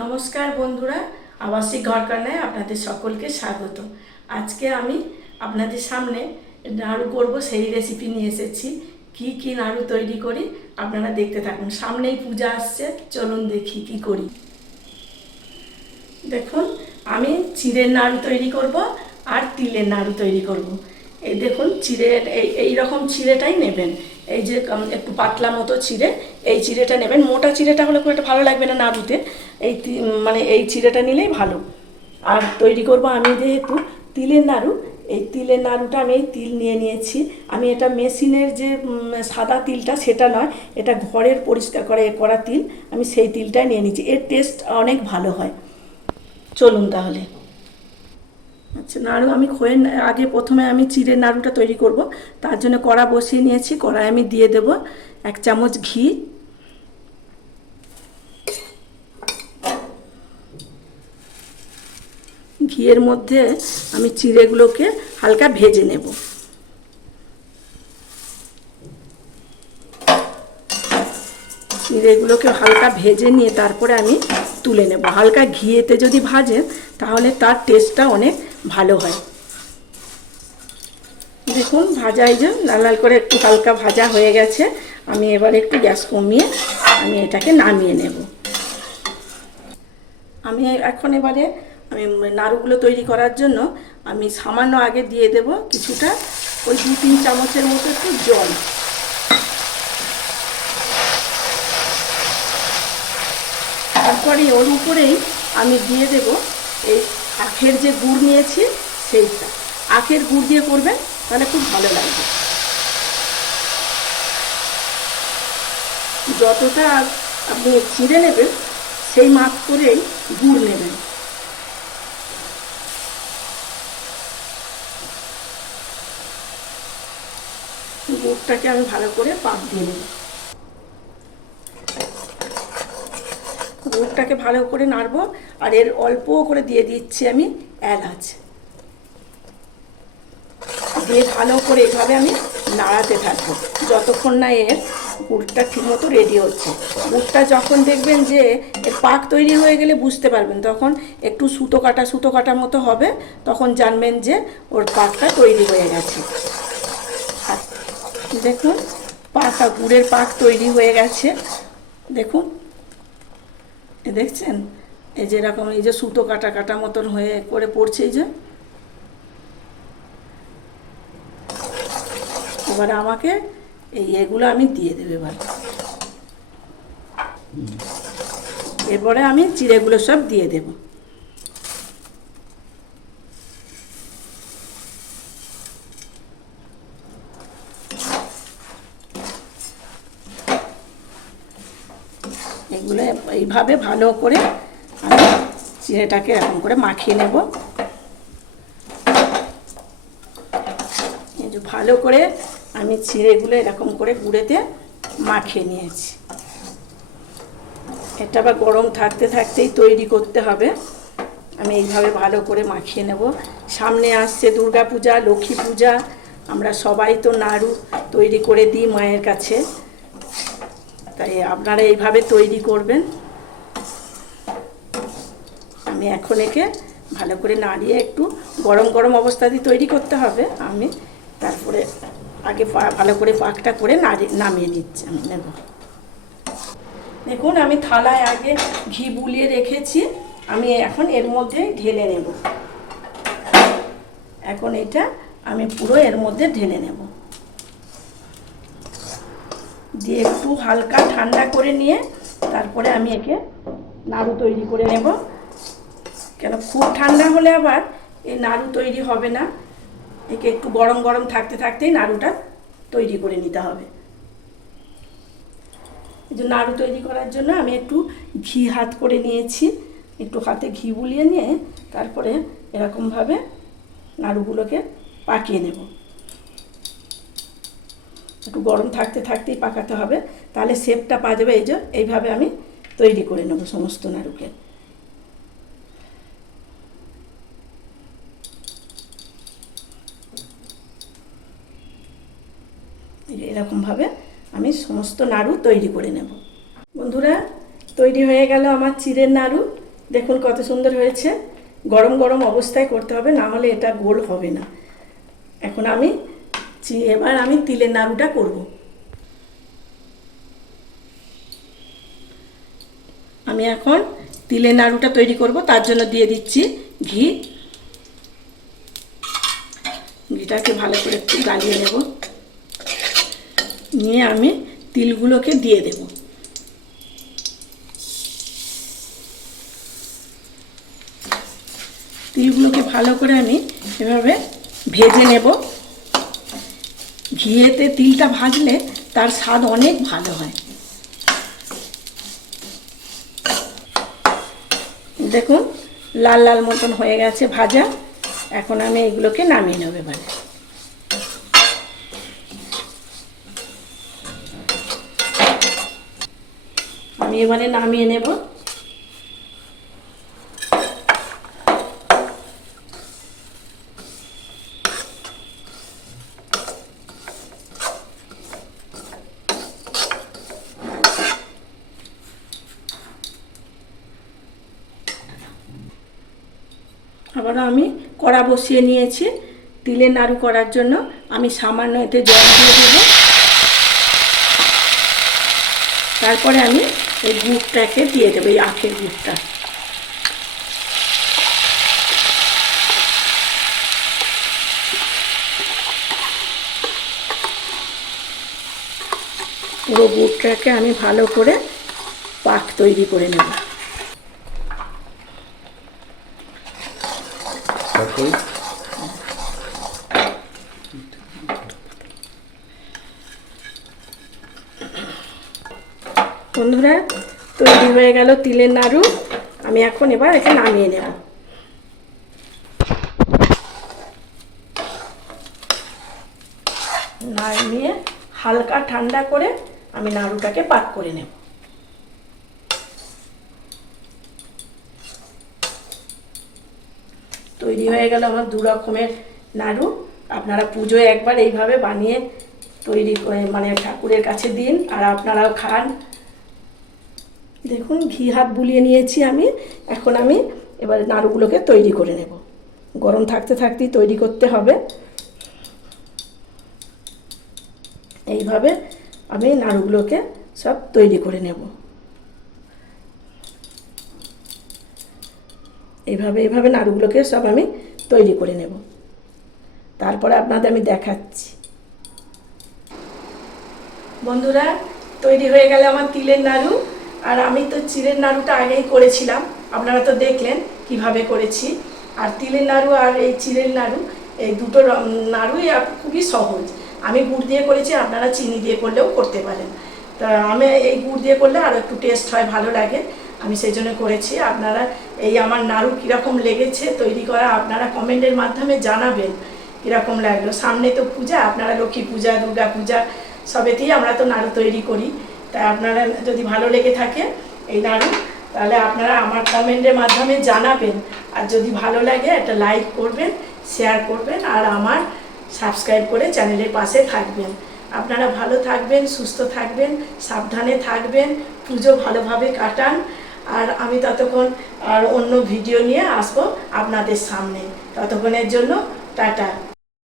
নমস্কার বন্ধুরা, আবাসিক ঘরকন্যায় আপনাদের সকলকে স্বাগত। আজকে আমি আপনাদের সামনে নাড়ু করব সেই রেসিপি নিয়ে এসেছি। কি কি নাড়ু তৈরি করি আপনারা দেখতে থাকুন। সামনেই পূজা আসছে, চলুন দেখি কি করি। দেখুন, আমি চিড়ের নাড়ু তৈরি করব আর তিলের নাড়ু তৈরি করব। এই দেখুন, এই রকম চিড়েটাই নেবেন। এই যে একটু পাতলা মতো চিড়ে, এই চিড়েটা নেবেন। মোটা চিড়েটা হলে খুব একটা ভালো লাগবে না নাড়ুতে। এই চিড়েটা নিলেই ভালো। আর তৈরি করব আমি যেহেতু তিলের নাড়ু, এই তিলের নাড়ুটা আমি এই তিল নিয়ে নিয়েছি। আমি এটা মেশিনের যে সাদা তিলটা সেটা নয়, এটা ঘরের পরিষ্কার করা তিল, আমি সেই তিলটাই নিয়ে নিয়েছি। এর টেস্ট অনেক ভালো হয়। চলুন তাহলে। আচ্ছা, নাড়ু আমি প্রথমে আমি চিড়ের নাড়ুটা তৈরি করব। তার জন্য কড়া বসিয়ে নিয়েছি। কড়াই আমি দিয়ে দেব 1 চামচ ঘি। ঘিয়ের মধ্যে আমি চিড়েগুলোকে হালকা ভেজে নেব। চিড়েগুলোকে হালকা ভেজে নিয়ে তারপরে আমি তুলে নেব। হালকা ঘিয়েতে যদি ভাজেন তাহলে তার টেস্টটা অনেক ভালো হয়। দেখুন, ভাজা এই যে লাল লাল করে একটু হালকা ভাজা হয়ে গেছে। আমি এবার একটু গ্যাস কমিয়ে আমি এটাকে নামিয়ে নেব। এবারে আমি নাড়ুগুলো তৈরি করার জন্য আমি সামান্য আগে দিয়ে দেব কিছুটা, ওই 2-3 চামচের মতো একটু জল। তারপরে ওর উপরেই আমি দিয়ে দেব এই আখের যে গুড় নিয়েছি সেইটা। আখের গুড় দিয়ে করবেন তাহলে খুব ভালো লাগবে। যতটা আপনি চিড়ে নেবেন সেই মাপ করেই গুড় নেবেন। গুড়টাকে আমি ভালো করে পাক দিয়ে নেব। গুড়টাকে ভালো করে নাড়বো। আর এর অল্প করে দিয়ে দিচ্ছি আমি এলাচ। দিয়ে ভালো করে এভাবে আমি নাড়াতে থাকবো যতক্ষণ না এর গুড়টা ঠিকমতো রেডি হচ্ছে। গুড়টা যখন দেখবেন যে এর পাক তৈরি হয়ে গেলে বুঝতে পারবেন, তখন একটু সুতো কাটা মতো হবে, তখন জানবেন যে ওর পাকটা তৈরি হয়ে গেছে। দেখুন, গুড়ের পাক তৈরি হয়ে গেছে। দেখুন, দেখছেন এই যে এরকম এই যে সুতো কাটা মতন হয়ে করে পড়ছে। এই যে এবারে আমাকে এগুলো আমি দিয়ে দেবো। এরপরে আমি চিড়েগুলো সব দিয়ে দেব। এগুলো এইভাবে ভালো করে আমি চিড়েটাকে এরকম করে মাখিয়ে নেব। এই যে ভালো করে আমি চিড়েগুলো এরকম করে গুঁড়েতে মাখিয়ে নিয়েছি। এটা আবার গরম থাকতেই তৈরি করতে হবে। আমি এইভাবে ভালো করে মাখিয়ে নেব। সামনে আসছে দুর্গা পূজা, লক্ষ্মী পূজা। আমরা সবাই তো নাড়ু তৈরি করে দিই মায়ের কাছে, তাই আপনারা এইভাবে তৈরি করবেন। আমি এখন একে ভালো করে নাড়িয়ে একটু গরম অবস্থাতেই তৈরি করতে হবে। আমি তারপরে আগে ভালো করে পাকটা করে নামিয়ে নিচ্ছি। আমি নেব। দেখুন, আমি থালায় আগে ঘি বুলিয়ে রেখেছি। আমি এখন এর মধ্যে ঢেলে নেব। এখন এটা আমি পুরো এর মধ্যে ঢেলে নেব। দিয়ে একটু হালকা ঠান্ডা করে নিয়ে তারপরে আমি একে নাড়ু তৈরি করে নেব। কেন, খুব ঠান্ডা হলে আবার এই নাড়ু তৈরি হবে না। একে একটু গরম থাকতেই নাড়ুটা তৈরি করে নিতে হবে। এই যে নাড়ু তৈরি করার জন্য আমি একটু ঘি হাত করে নিয়েছি। একটু হাতে ঘি বুলিয়ে নিয়ে তারপরে এরকমভাবে নাড়ুগুলোকে পাকিয়ে নেব। একটু গরম থাকতেই পাকাতে হবে, তাহলে শেপটা পাওয়া যাবে। এই যে এইভাবে আমি তৈরি করে নেব সমস্ত নাড়ুকে। এরকমভাবে আমি সমস্ত নাড়ু তৈরি করে নেব। বন্ধুরা, তৈরি হয়ে গেল আমার চিড়ের নাড়ু। দেখুন কত সুন্দর হয়েছে। গরম গরম অবস্থায় করতে হবে, না হলে এটা গোল হবে না। এখন এবার আমি তিলের নাড়ুটা করব। আমি এখন তিলের নাড়ুটা তৈরি করব, তার জন্য দিয়ে দিচ্ছি ঘি। ঘিটাকে ভালো করে একটু গালিয়ে নেব, নিয়ে আমি তিলগুলোকে দিয়ে দেব। তিলগুলোকে ভালো করে আমি এভাবে ভেজে নেব। ঘিয়েতে তিলটা ভাজলে তার স্বাদ অনেক ভালো হয়। দেখুন লাল লাল মতন হয়ে গেছে ভাজা। এখন আমি এগুলোকে নামিয়ে নেব। এবারে নামিয়ে নেব। আবার আমি কড়া বসিয়ে নিয়েছি তিলের নাড়ু করার জন্য। আমি সামান্য এতে জল দিয়ে দেবো। তারপরে আমি এই গুড়টাকে দিয়ে দেবো, এই আখের গুড়টা। পুরো গুড়টাকে আমি ভালো করে পাক তৈরি করে নেব। বন্ধুরা, তৈরি হয়ে গেল তিলের নাড়ু। আমি এখন এবার একে নামিয়ে নেব। নামিয়ে হালকা ঠান্ডা করে আমি নাড়ুটাকে পাক করে নেব। তৈরি হয়ে গেল আমার দু রকমের নাড়ু। আপনারা পুজোয় একবার এইভাবে বানিয়ে তৈরি করে ঠাকুরের কাছে দিন, আর আপনারাও খান। দেখুন ঘি হাত বুলিয়ে নিয়েছি আমি। এখন আমি এবার নাড়ুগুলোকে তৈরি করে নেব। গরম থাকতে থাকতেই তৈরি করতে হবে। এইভাবে আমি নাড়ুগুলোকে সব তৈরি করে নেব। এইভাবে নাড়ুগুলোকে সব আমি তৈরি করে নেব। তারপরে আপনাদের আমি দেখাচ্ছি। বন্ধুরা, তৈরি হয়ে গেল আমার তিলের নাড়ু। আর আমি তো চিড়ের নাড়ুটা আগেই করেছিলাম, আপনারা তো দেখলেন কিভাবে করেছি। আর তিলের নাড়ু আর এই চিড়ের নাড়ু, এই দুটো নাড়ুই খুবই সহজ। আমি গুড় দিয়ে করেছি, আপনারা চিনি দিয়ে করলেও করতে পারেন। তা আমি এই গুড় দিয়ে করলে আরও একটু টেস্ট হয়, ভালো লাগে। আমি সেই জন্য করেছি। আপনারা এই আমার নাড়ু কীরকম লেগেছে তৈরি করা, আপনারা কমেন্টের মাধ্যমে জানাবেন কীরকম লাগলো। সামনে তো পূজা, আপনারা লক্ষ্মী পূজা, দুর্গা পূজা সবেতেই আমরা তো নাড়ু তৈরি করি। তাই আপনারা যদি ভালো লেগে থাকে এই নাড়ু, তাহলে আপনারা আমার কমেন্টের মাধ্যমে জানাবেন। আর যদি ভালো লাগে একটা লাইক করবেন, শেয়ার করবেন, আর আমার সাবস্ক্রাইব করে চ্যানেলের পাশে থাকবেন। আপনারা ভালো থাকবেন, সুস্থ থাকবেন, সাবধানে থাকবেন, পুজো ভালোভাবে কাটান। আর আমি ততক্ষণ আর অন্য ভিডিও নিয়ে আসবো আপনাদের সামনে। ততক্ষণের জন্য টাটা।